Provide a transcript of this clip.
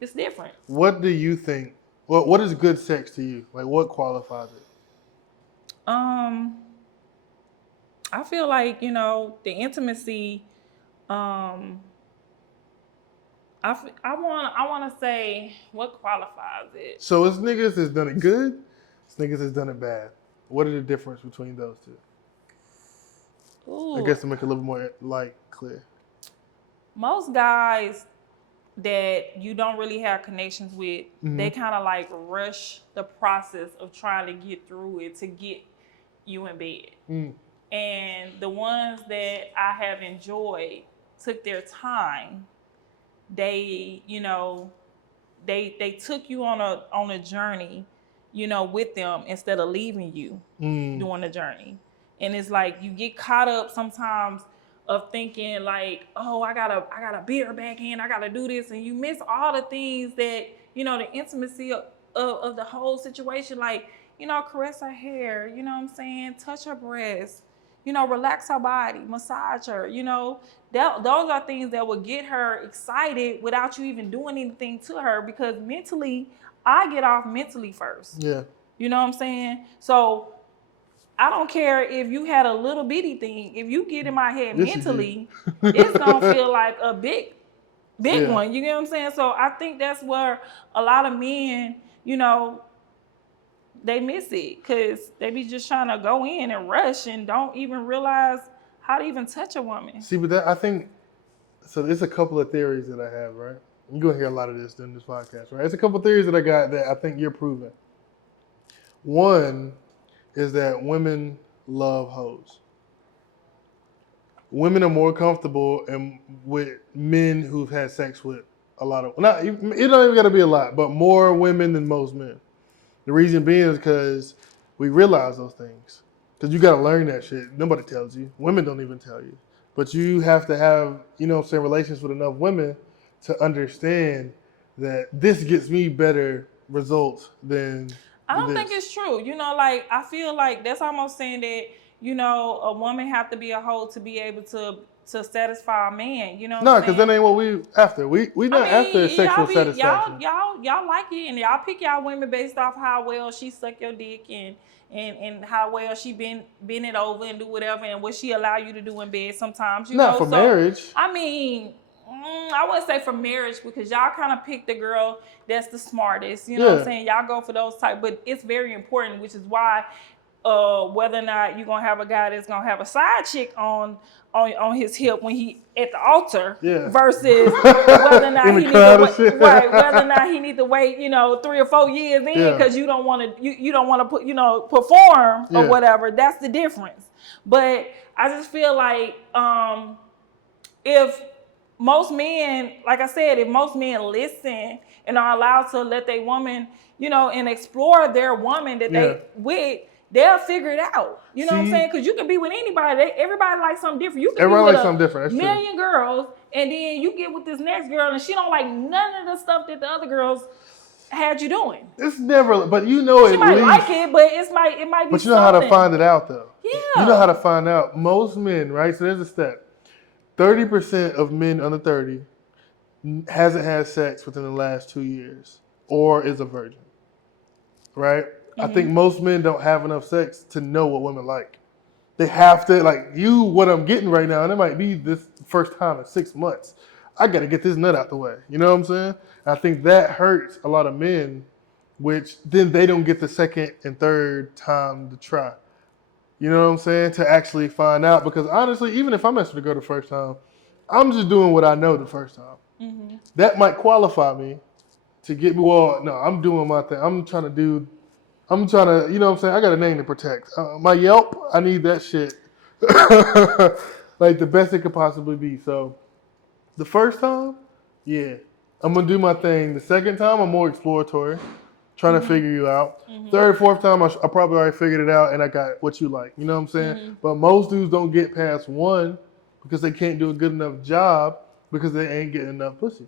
It's different. What do you think? What is good sex to you? Like, what qualifies it? Um, I feel like, the intimacy, um, I want to say what qualifies it. So it's niggas that's done it good, it's niggas that's done it bad. What are the difference between those two? I Ooh, guess to make it a little more clear. most guys that you don't really have connections with, Mm-hmm. they kind of like rush the process of trying to get through it to get you in bed. Mm. And the ones that I have enjoyed took their time. They, they took you on a journey, with them instead of leaving you during the journey. And it's like you get caught up sometimes of thinking like, oh, I gotta beat her back in, I gotta do this, and you miss all the things that, the intimacy of the whole situation, like, caress her hair, you know what I'm saying, touch her breasts, relax her body, massage her, those are things that will get her excited without you even doing anything to her, because mentally, I get off mentally first. Yeah. You know what I'm saying? So I don't care if you had a little bitty thing. If you get in my head Yes, mentally, it's gonna feel like a big Yeah. one. You get what I'm saying? So I think that's where a lot of men, they miss it because they be just trying to go in and rush and don't even realize how to even touch a woman. See, but that I think so. There's a couple of theories that I have, right? You're gonna hear a lot of this during this podcast, right? It's a couple of theories that I got that I think you're proving. One is that women love hoes. Women are more comfortable and with men who've had sex with a lot of, not it don't even got to be a lot, but more women than most men. The reason being is because we realize those things. Because you got to learn that shit. Nobody tells you. Women don't even tell you. But you have to have, relations with enough women to understand that this gets me better results than I don't think this. it's true. Like, I feel like that's almost saying that, a woman have to be a hoe to be able to satisfy a man. You know what I'm No, because that saying? ain't what we after. We I not after mean, sexual y'all be satisfaction. y'all like it, and y'all pick y'all women based off how well she suck your dick and how well she bend it over and do whatever, and what she allow you to do in bed sometimes. Not for So marriage. I mean. I wouldn't say for marriage, because y'all kind of pick the girl that's the smartest. You know what I'm Yeah. saying? Y'all go for those type, but it's very important, which is why whether or not you're gonna have a guy that's gonna have a side chick on his hip when he at the altar, Yeah. versus whether or not In the he need to crowd and wait, shit. right, whether or not he need to wait, 3 or 4 years in, Yeah. because you don't want to you don't want to put perform or Yeah. whatever. That's the difference. But I just feel like if most men, like I said, if most men listen and are allowed to let their woman, and explore their woman that Yeah. they with, they'll figure it out. You know what I'm See, saying? Because you can be with anybody. Everybody likes something different. You can be everybody with likes a something different. That's true. million girls, and then you get with this next girl, and she don't like none of the stuff that the other girls had you doing. It's never, but you know She at might least. like it, but it might be But you know how to something. find it out though. Yeah. You know how to find out. Most men, right? So there's a step. 30% of men under 30 hasn't had sex within the last 2 years or is a virgin. Right? I think most men don't have enough sex to know what women like. They have to, like, what I'm getting right now, and it might be this first time in 6 months. I got to get this nut out the way. You know what I'm saying? And I think that hurts a lot of men, which then they don't get the second and third time to try. You know what I'm saying? To actually find out. Because honestly, even if I mess with a girl the first time, I'm just doing what I know the first time. Mm-hmm. That might qualify me to get me. Well, no, I'm doing my thing. I'm trying to, you know what I'm saying? I got a name to protect. My Yelp, I need that shit. Like the best it could possibly be. So the first time, yeah, I'm going to do my thing. The second time, I'm more exploratory, trying to figure you out. Third, fourth time, I probably already figured it out and I got what you like. You know what I'm saying? But most dudes don't get past one because they can't do a good enough job because they ain't getting enough pussy.